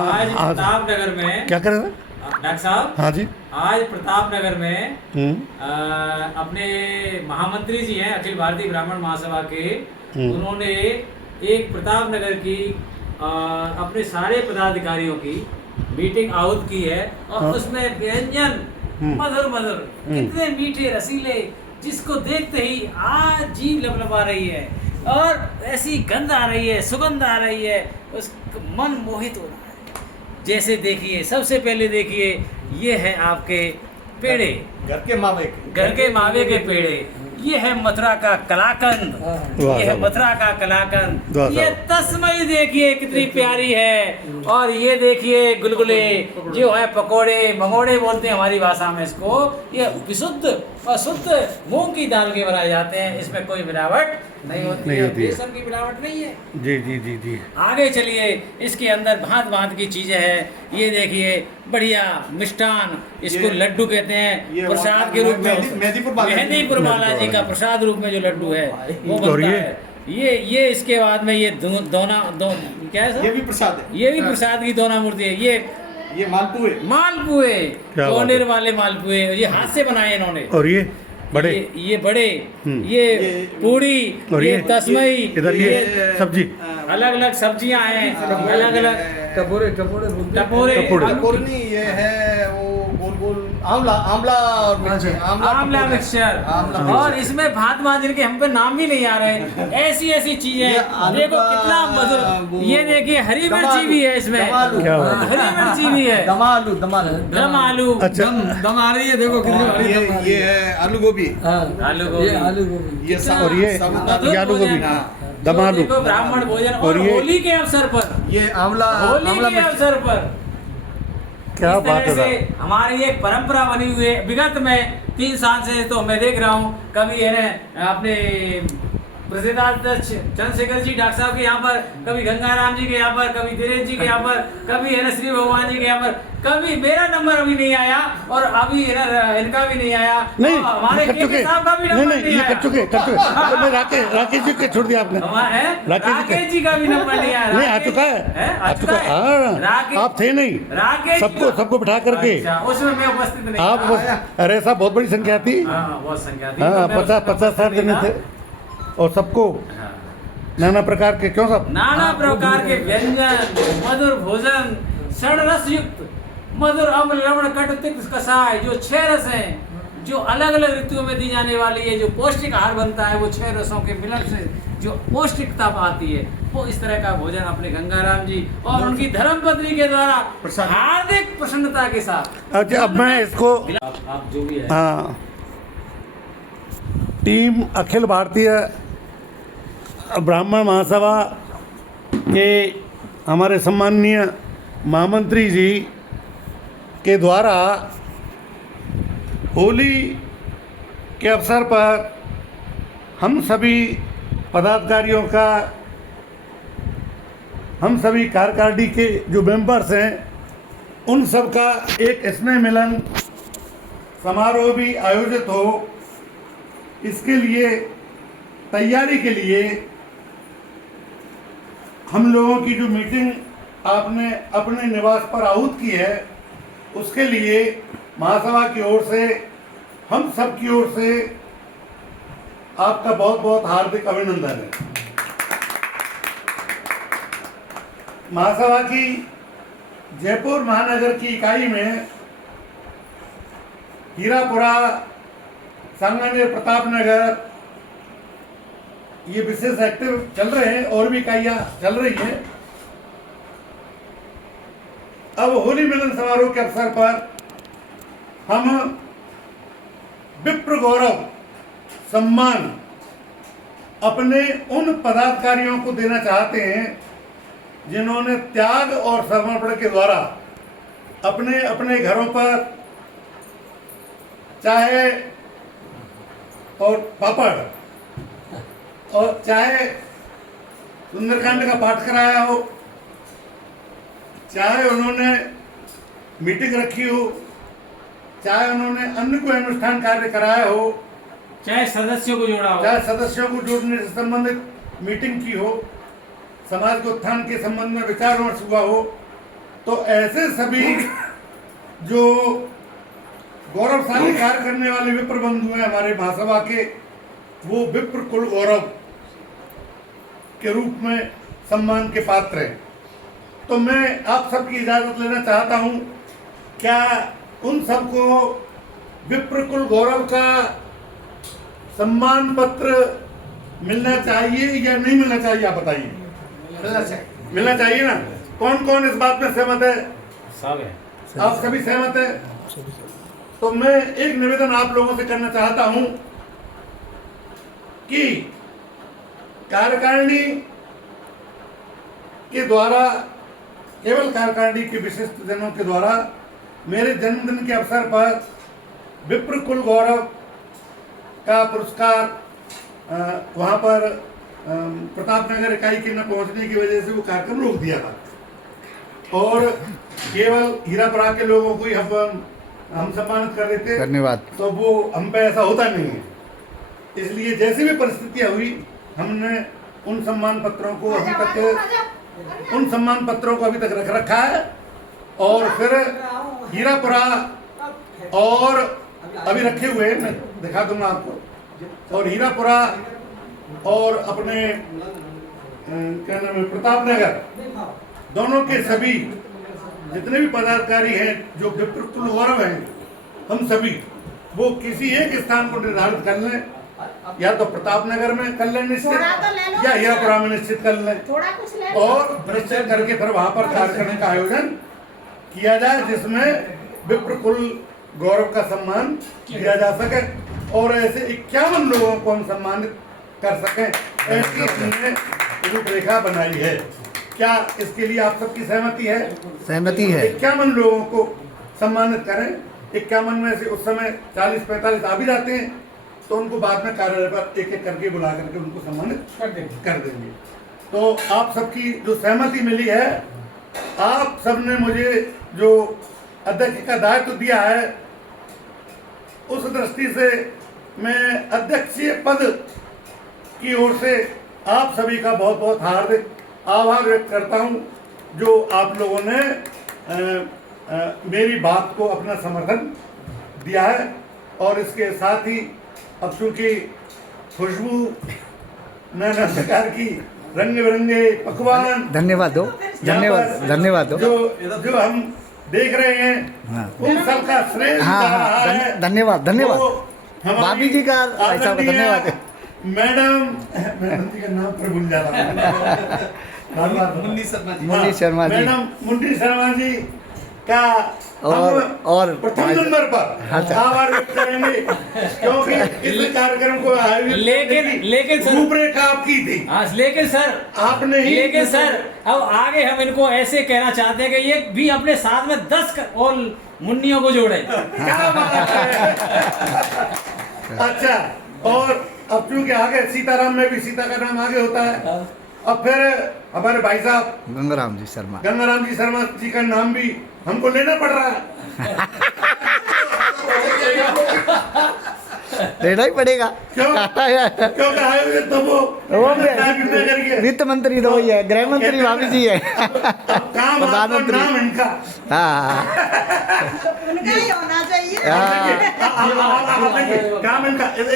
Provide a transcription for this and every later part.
आज आज प्रतापनगर में क्या कर रहे हैं? डॉक्टर साहब, हाँ जी। आज प्रतापनगर में हम्म। अपने महामंत्री जी हैं अखिल भारतीय ब्राह्मण महासभा के, उन्होंने एक प्रतापनगर की अपने सारे पदाधिकारियों की मीटिंग आहुत की है और हाँ। उसमें व्यंजन मधुर मधुर कितने मीठे रसीले, जिसको देखते ही आज जीभ लबलबा रही है और ऐसी गंध आ रही है, सुगंध आ रही है, उस मन मोहित हो रहा है। जैसे देखिए, सबसे पहले देखिए, ये है आपके पेड़े, घर के मावे के पेड़े। ये है मथुरा का कलाकंद, वाह, ये है वाह। मथुरा का कलाकंद। वाह, ये वाह। तस्मई देखिए कितनी प्यारी है। और ये देखिए गुलगुले, जो है पकोड़े, मंगोड़े बोलते हैं हमारी भाषा में इसको। ये विशुद्ध और शुद्ध मूंग की दाल के बनाए जाते हैं, इसमें कोई मिलावट नहीं होती है, बेसन की मिलावट नहीं है। जी जी जी जी। आगे चलिए, इसके अंदर भांत भांत की चीजें हैं। ये देखिए बढ़िया मिष्ठान, इसको लड्डू कहते हैं, प्रसाद के रूप में। मेहंदीपुर बालाजी का प्रसाद रूप में जो लड्डू है वो और बनता ये? है। ये इसके बाद में ये क्या है सर? ये भी प्रसाद है। ये भी प्रसाद की दोना मूर्ति है। ये मालपुए। मालपुए, क्या बात कोनेर है। वाले मालपुए, ये हाथ से बनाए इन्होंने। और ये बड़े? ये बड़े, ये पूड़ी, और ये तस्मई, इधर ये सब्जी। अलग अलग सब्जियां हैं, अलग अलग टपोरे टपोरे नहीं, ये है वो गोल गोल आंवला और मिर्ची, आमला मिक्सचर। आमला और इसमें भात भात जिनके हम पे नाम भी नहीं आ रहे, ऐसी ऐसी चीजें। देखो कितना मधुर। ये देखिए हरी मिर्ची भी है इसमें, क्या बात है। हरी मिर्ची भी है, दम आलू, अच्छा। दम आ रही है। देखो कितनी ये है आलू गोभी। आलू गोभी, ये और ये मधुर आलू गोभी, भोजन। दम जो आलू। देखो ब्राह्मण भोजन। और और ये? होली के अवसर पर, ये आंवला होली के मिर्ची। अवसर पर क्या इस बात तरह है से हमारी एक परंपरा बनी हुई है। विगत में 3 साल से तो मैं देख रहा हूँ, कभी है ना अपने प्रसिद्धाध्यक्ष चंद्रशेखर जी डॉक्टर साहब के यहाँ पर, कभी गंगाराम जी के यहाँ पर, कभी धीरेज जी के यहाँ पर, कभी है ना श्री भगवान जी के यहाँ पर। कभी मेरा नंबर अभी नहीं आया और अभी है ना इनका भी नहीं आया। नहीं, और हमारे कर चुके। के साहब का भी नहीं नंबर नहीं, नहीं ये आया। कर चुके। मैं राकेश जी के छोड़ दिया आपने। राकेश जी का भी नंबर नहीं आया। नहीं, आ चुका है। आ चुका है। हाँ, आप थे नहीं। राकेश सबको बिठा करके अच्छा, उसमें मैं उपस्थित नहीं आप था। अरे साहब, बहुत बड़ी संख्या थी। हाँ, बहुत संख्या थी। हाँ, तो मैं 50 60 उसमें जने उपस्थित थे नहीं और सबको था। हाँ। नाना प्रकार के, क्यों सब? नाना प्रकार के व्यंजन, मधुर भोजन, षड्रस युक्त मधुर अम्ल लवण कट तिक्त कसाय, जो 6 रस हैं, जो अलग अलग ऋतुओं में दी जाने वाली है। जो पौष्टिक आहार बनता है वो 6 रसों के मिलन से जो पौष्टिकता आती है, वो इस तरह का भोजन अपने गंगाराम जी और उनकी धर्मपत्नी के द्वारा हार्दिक प्रसन्नता के साथ। अच्छा, अब मैं इसको आप जो भी है, हाँ, टीम अखिल भारतीय ब्राह्मण महासभा के हमारे सम्माननीय महामंत्री जी के द्वारा होली के अवसर पर हम सभी पदाधिकारियों का, हम सभी कार्यकारिणी के जो मेंबर्स हैं, उन सब का एक स्नेह मिलन समारोह भी आयोजित हो, इसके लिए तैयारी के लिए हम लोगों की जो मीटिंग आपने अपने निवास पर आहूत की है, उसके लिए महासभा की ओर से, हम सब की ओर से आपका बहुत बहुत हार्दिक अभिनंदन है। महासभा की जयपुर महानगर की इकाई में हीरापुरा, सांगानेर, प्रतापनगर ये विशेष एक्टिव चल रहे हैं और भी इकाइयां चल रही हैं। अब होली मिलन समारोह के अवसर पर हम विप्र गौरव सम्मान अपने उन पदाधिकारियों को देना चाहते हैं जिन्होंने त्याग और समर्पण के द्वारा अपने अपने घरों पर चाहे और पापड़ और चाहे सुंदरकांड का पाठ कराया हो, चाहे उन्होंने मीटिंग रखी हो, चाहे उन्होंने अन्य कोई अनुष्ठान कार्य कराया हो, चाहे सदस्यों को जोड़ा हो, चाहे सदस्यों को जोड़ने से संबंधित मीटिंग की हो, समाज के उत्थान के संबंध में विचार विमर्श हुआ हो, तो ऐसे सभी जो गौरवशाली कार्य करने वाले विप्र बंधु हैं हमारे महासभा के, वो विप्र कुल गौरव के रूप में सम्मान के पात्र हैं। तो मैं आप सबकी इजाजत लेना चाहता हूं, क्या उन सबको विप्र कुल गौरव का सम्मान पत्र मिलना चाहिए या नहीं मिलना चाहिए, आप बताइए। मिलना चाहिए ना। कौन कौन इस बात में सहमत है? सब है। आप सभी सहमत है? तो मैं एक निवेदन आप लोगों से करना चाहता हूं कि कार्यकारिणी के द्वारा, केवल कार्यकारिणी के विशिष्ट जनों के द्वारा मेरे जन्मदिन के अवसर पर विप्र कुल गौरव का पुरस्कार वहां पर प्रताप नगर इकाई के न पहुंचने की वजह से वो कार्यक्रम रोक दिया था और केवल हीरापुरा के लोगों को ही हम सम्मानित कर रहे थे। धन्यवाद। तो वो हम पे ऐसा होता नहीं है, इसलिए जैसी भी परिस्थितियां हुई हमने उन सम्मान पत्रों को अभी तक रख रखा है। और फिर हीरापुरा और अभी रखे हुए मैं दिखा दूंगा आपको, और हीरापुरा और अपने क्या नाम है प्रताप नगर, दोनों के सभी जितने भी पदाधिकारी हैं जो विप्र कुल गौरव हैं, हम सभी वो किसी एक स्थान को निर्धारित कर लें, या तो प्रताप नगर में कर लें निश्चित, या हीरापुरा में निश्चित कर लें, और निश्चित करके फिर वहां पर कार्यक्रम का आयोजन किया जाए जिसमें विप्र कुल गौरव का सम्मान किया जा सके और ऐसे 51 लोगों को हम सम्मानित कर सकें, ऐसी हमने रूपरेखा बनाई है। क्या इसके लिए आप सबकी सहमति है? सहमति है। 51 लोगों को सम्मानित करें। 51 में से उस समय 40-45 आ भी जाते हैं तो उनको बाद में कार्यालय पर एक एक करके बुला करके उनको सम्मानित कर देंगे। तो आप सबकी जो सहमति मिली है, आप सबने मुझे जो अध्यक्ष का दायित्व दिया है, उस दृष्टि से मैं अध्यक्षीय पद की ओर से आप सभी का बहुत बहुत हार्दिक आभार व्यक्त करता हूं, जो आप लोगों ने मेरी बात को अपना समर्थन दिया है। और इसके साथ ही अब चूंकि खुशबू नाना प्रकार की रंग बिरंगे पकवान, धन्यवाद दो, धन्यवाद, धन्यवाद दो, जो हम देख रहे हैं, उन सबका श्रेय धन्यवाद, धन्यवाद भाभी जी का ऐसा धन्यवाद। मैडम जी का नाम पर भूल जा रहा मुन्नी शर्मा जी, मैडम मुन्नी शर्मा जी का और प्रथम नंबर पर आभार व्यक्त करेंगे, क्योंकि इस कार्यक्रम को लेकिन सर रूपरेखा आपकी थी। लेकिन सर आपने ही, लेकिन सर अब आगे हम इनको ऐसे कहना चाहते हैं कि ये भी अपने साथ में 10 और मुन्नियों को जोड़े। क्या बात है। अच्छा, और अब चूंकि आगे सीताराम में भी सीता का नाम आगे होता है, अब फिर हमारे भाई साहब गंगाराम जी शर्मा जी का नाम भी हमको लेना पड़ रहा है। लेना ही पड़ेगा। क्यों कहा तो वो वित्त मंत्री तो वही है, गृह मंत्री भाभी जी है, प्रधानमंत्री नाम इनका। उनका ही होना चाहिए। काम इनका इधर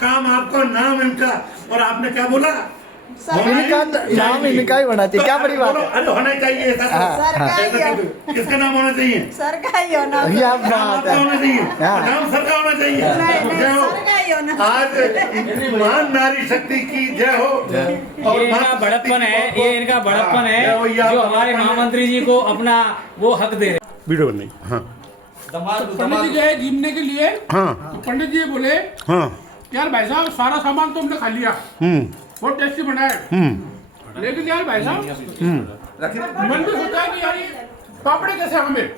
काम आपको नाम इनका, और आपने क्या बोला? इनका नाम इनका ही होना चाहिए। क्या बड़ी बात है। अरे होना चाहिए, किसका नाम होना चाहिए? सर का ही होना चाहिए, नाम सर का होना चाहिए। आज महान नारी शक्ति की जय हो। और इनका बड़प्पन है, ये इनका बड़प्पन है जो हमारे महामंत्री जी को अपना वो हक दे रहे। वीडियो नहीं। हाँ, पंडित जी गए जीतने के लिए। हाँ, तो पंडित जी बोले, हाँ, यार भाई साहब सारा सामान तो हमने खा लिया, बहुत टेस्टी बना है, लेकिन यार भाई साहब मन में सोचा है कि यार ये पापड़े कैसे हमें,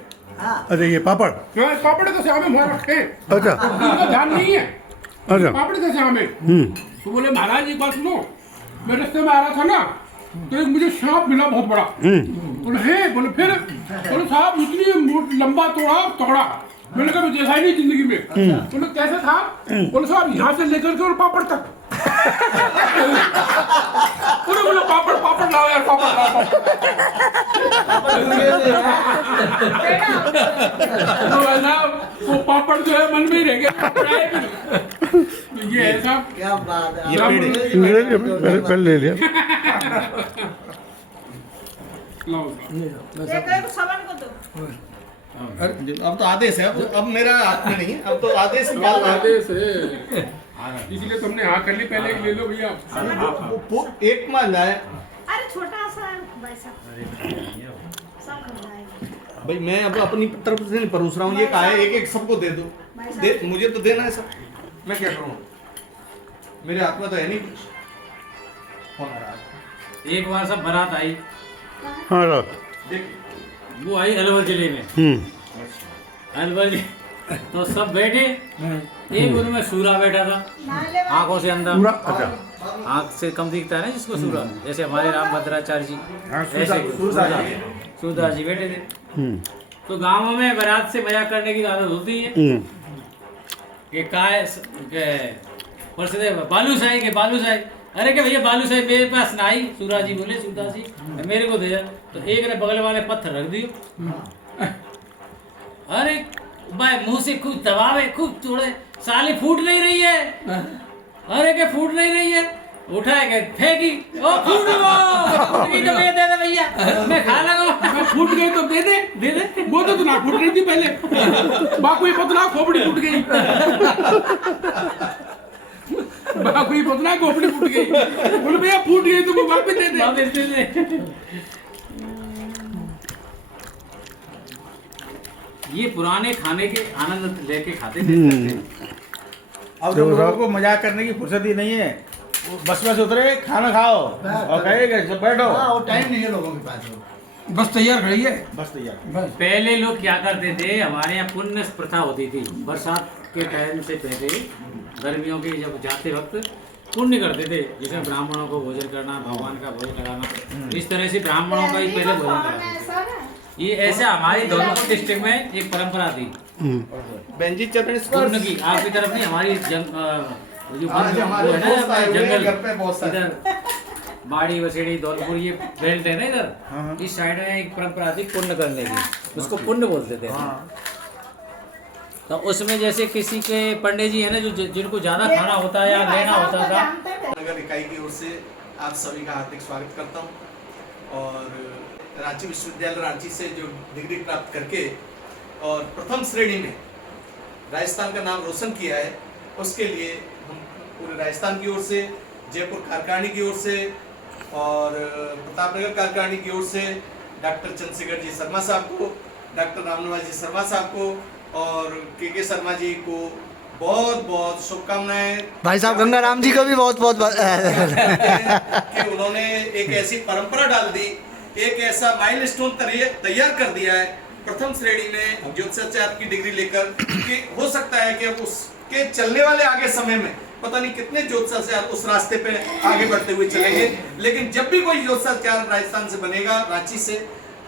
अरे ये पापड़, पापड़े कैसे हमें वहाँ रखे, अच्छा, उनका ध्यान नहीं है, अच्छा, पापड़े कैसे हमें। तो बोले महाराज एक बात सुनो, मैं रास्ते में आ रहा था ना, तो एक मुझे सांप मिला बहुत बड़ा। बोले हे, बोले फिर, बोले साहब इतनी लंबा तोड़ा, मैंने कभी देखा ही नहीं जिंदगी में। बोले कैसे था? बोले साहब यहाँ से लेकर के और पापड़ तक। पूरे बोलो पापड़ पापड़ लाओ यार, पापड़ लाओ, तो ना वो पापड़ जो है मन में ही रह गया, पापड़ आए भी नहीं। ये है साहब, क्या बात है। ये पेड़ पहले ले लिया। लाओ ये कहीं को सामान को दो। अब तो आदेश है, अब मेरा हाथ में नहीं है, अब तो आदेश निकाल रहा है। आदेश है, इसलिए तुमने हाँ कर ली, पहले ले लो भैया। एक मान जाए अरे छोटा सा भाई साहब सब खा जाएगा। भाई, मैं अब अपनी तरफ से नहीं परोस रहा हूँ, ये कहा है एक एक सबको दे दो, दे मुझे तो देना है सब, मैं क्या करूँ, मेरे हाथ में तो है नहीं कुछ। कौन आ रहा है? एक बार सब बारात आई, हाँ लो। देख वो आई अलवर जिले में, अलवर तो सब बैठे, एक उनमें सूरा बैठा था, नाले वाले आंखों से अंदर, पूरा अच्छा। आंख से कम दिखता है ना जिसको सूरा, जैसे हमारे रामभद्राचार्य जी ऐसे सूरदास जी बैठे थे। तो गाँव में बारात से मजाक करने की आदत होती है कि काय बालू साहब के बालू साहब, अरे क्या भैया बालू साहब मेरे पास ना आई, सूरदास जी बोले सूरदास जी मेरे को दे जा, तो एक ने बगल वाले पत्थर रख दियो, अरे भाई मुंह से खूब दबावे, खूब तोड़े, साली फूट नहीं रही है, अरे क्या फूट नहीं रही है, उठाए के फेंकी, ओ फूट गई तो भैया दे दे भैया, मैं खा लगा, फूट गई तो दे दे, दे दे, वो तो ना फूट रही थी पहले, बाकी बदला खोपड़ी फूट गई, बाकी बदला खोपड़ी फूट गई, बोले भैया फूट गई तो वो वापस दे दे, वापस दे दे। ये पुराने खाने के आनंद लेके खाते थे। अब तो लोगों को मजाक करने की फुर्सत ही नहीं है, वो बस में से उतरे खाना खाओ और कहेगा जब बैठो, वो टाइम नहीं है लोगों के पास, बस तैयार खड़ी है। बस तैयार। पहले लोग क्या करते थे, हमारे यहाँ पुण्य प्रथा होती थी, बरसात के टाइम से पहले गर्मियों के जब जाते वक्त पुण्य करते थे, जिसमें ब्राह्मणों को भोजन करना, भगवान का भोजन लगाना, इस तरह से ब्राह्मणों का ही पहले भोजन कराते थे। ये ऐसा हमारी धौलपुर डिस्ट्रिक्ट में एक परंपरा थी बेंजी चरण पुण्य की, आपकी तरफ नहीं, हमारी जो हमारे वो है दोस्त ना आए हुए हैं जंगल घर पे बहुत सारे। इधर बाड़ी वसेड़ी धौलपुर ये बेल्ट है ना इधर, इस साइड में एक परंपरा थी पुण्य करने की, उसको पुण्य बोलते थे। तो उसमें जैसे किसी के पंडित जी है ना, जो जिनको ज्यादा खाना होता है या लेना होता था, नगर इकाई की ओर से आप सभी का हार्दिक स्वागत करता हूं। और रांची विश्वविद्यालय रांची से जो डिग्री प्राप्त करके और प्रथम श्रेणी में राजस्थान का नाम रोशन किया है, उसके लिए हम पूरे राजस्थान की ओर से, जयपुर कार्यकारिणी की ओर से और प्रतापनगर कार्यकारिणी की ओर से डॉक्टर चंद्रशेखर जी शर्मा साहब को, डॉक्टर रामनिवास जी शर्मा साहब को और के शर्मा जी को बहुत बहुत शुभकामनाएं। भाई साहब गंगाराम जी को भी बहुत बहुत कि उन्होंने एक ऐसी परंपरा डाल दी, एक ऐसा माइलस्टोन तैयार कर दिया है प्रथम श्रेणी में ज्योतिषाचार्य की डिग्री लेकर, कि हो सकता है कि अब उसके चलने वाले आगे समय में पता नहीं कितने ज्योतिषाचार्य उस रास्ते पे आगे बढ़ते हुए चलेंगे, लेकिन जब भी कोई ज्योतिषाचार्य राजस्थान से बनेगा, रांची से,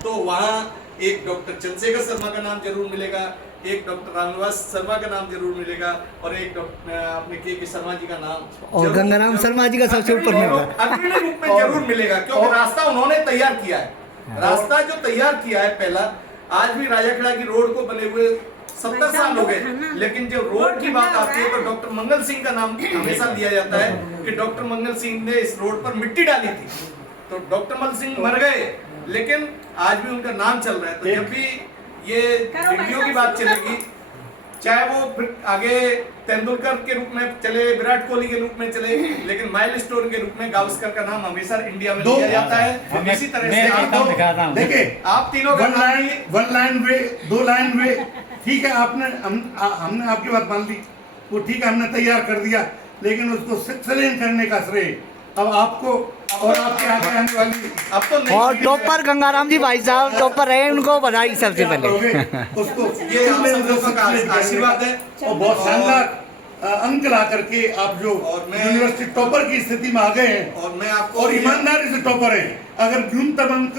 तो वहाँ एक डॉक्टर चंद्रशेखर शर्मा का नाम जरूर मिलेगा, एक डॉक्टर रामनिवास शर्मा का नाम जरूर मिलेगा और एक अपने के शर्मा जी का नाम और गंगाराम शर्मा जी का सबसे ऊपर मिलेगा, अग्रणी रूप में जरूर मिलेगा, क्योंकि रास्ता उन्होंने तैयार किया है। रास्ता जो तैयार किया है पहला, आज भी राजाखेड़ा की रोड को बने हुए 70 साल हो गए, लेकिन जब रोड की बात आती है तो डॉक्टर मंगल सिंह का नाम हमेशा दिया जाता है कि डॉक्टर मंगल सिंह ने इस रोड पर मिट्टी डाली थी। तो डॉक्टर मंगल सिंह मर गए, लेकिन आज भी उनका नाम चल रहा है। तो जब भी ये वीडियो की बात चलेगी, चाहे वो फिर आगे तेंदुलकर के रूप में चले, विराट कोहली के रूप में चले, लेकिन माइलस्टोन के रूप में गावस्कर का नाम हमेशा इंडिया में लिया जाता है। इसी तरह से देखिए, आप तीनों का वन लाइन वे, 2 लाइन वे, ठीक है, हमने आपकी बात मान ली, वो ठीक है, हमने तैयार कर दिया, लेकिन उसको सक्सेस करने का श्रेय अब आपको और आपके आगे आने वाली अब तो नहीं, और टॉपर गंगाराम जी भाई साहब टॉपर रहे, उनको बधाई सबसे पहले। उसको ये हम सब लोगों का आशीर्वाद है और बहुत शानदार अंक ला करके आप जो और मैं यूनिवर्सिटी टॉपर की स्थिति में आ गए हैं, और मैं आपको और ईमानदारी से टॉपर हैं। अगर न्यूनतम अंक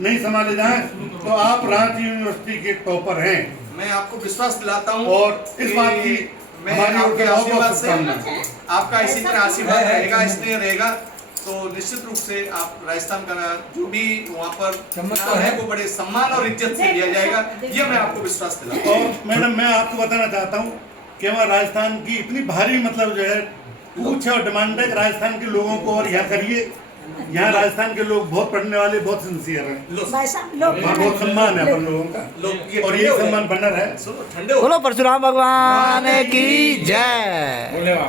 नहीं संभाले जाए तो आप रांची यूनिवर्सिटी के टॉपर हैं। मैं आपको विश्वास दिलाता हूँ और इस बात की मैं हमारी ओर आपके से बहुत बहुत आशीर्वाद से शुभकामनाएं। आपका इसी तरह आशीर्वाद रहेगा, स्नेह रहेगा, तो निश्चित रूप से आप राजस्थान का जो भी वहाँ पर नाम है वो बड़े सम्मान और इज्जत से लिया जाएगा, ये मैं आपको विश्वास दिलाता हूँ। और मैडम मैं आपको बताना चाहता हूँ कि हमारे राजस्थान की इतनी भारी मतलब जो है पूछ और डिमांड है कि राजस्थान के लोगों को और यहाँ करिए। यहाँ राजस्थान के लोग बहुत पढ़ने वाले, बहुत सिंसियर हैं, लो भाई साहब लोग और बहुत सम्मान है अपन लोगों का, लो और ये सम्मान बना रहे। सुनो, ठंडे हो बोलो परशुराम भगवान की जय। बोले वाह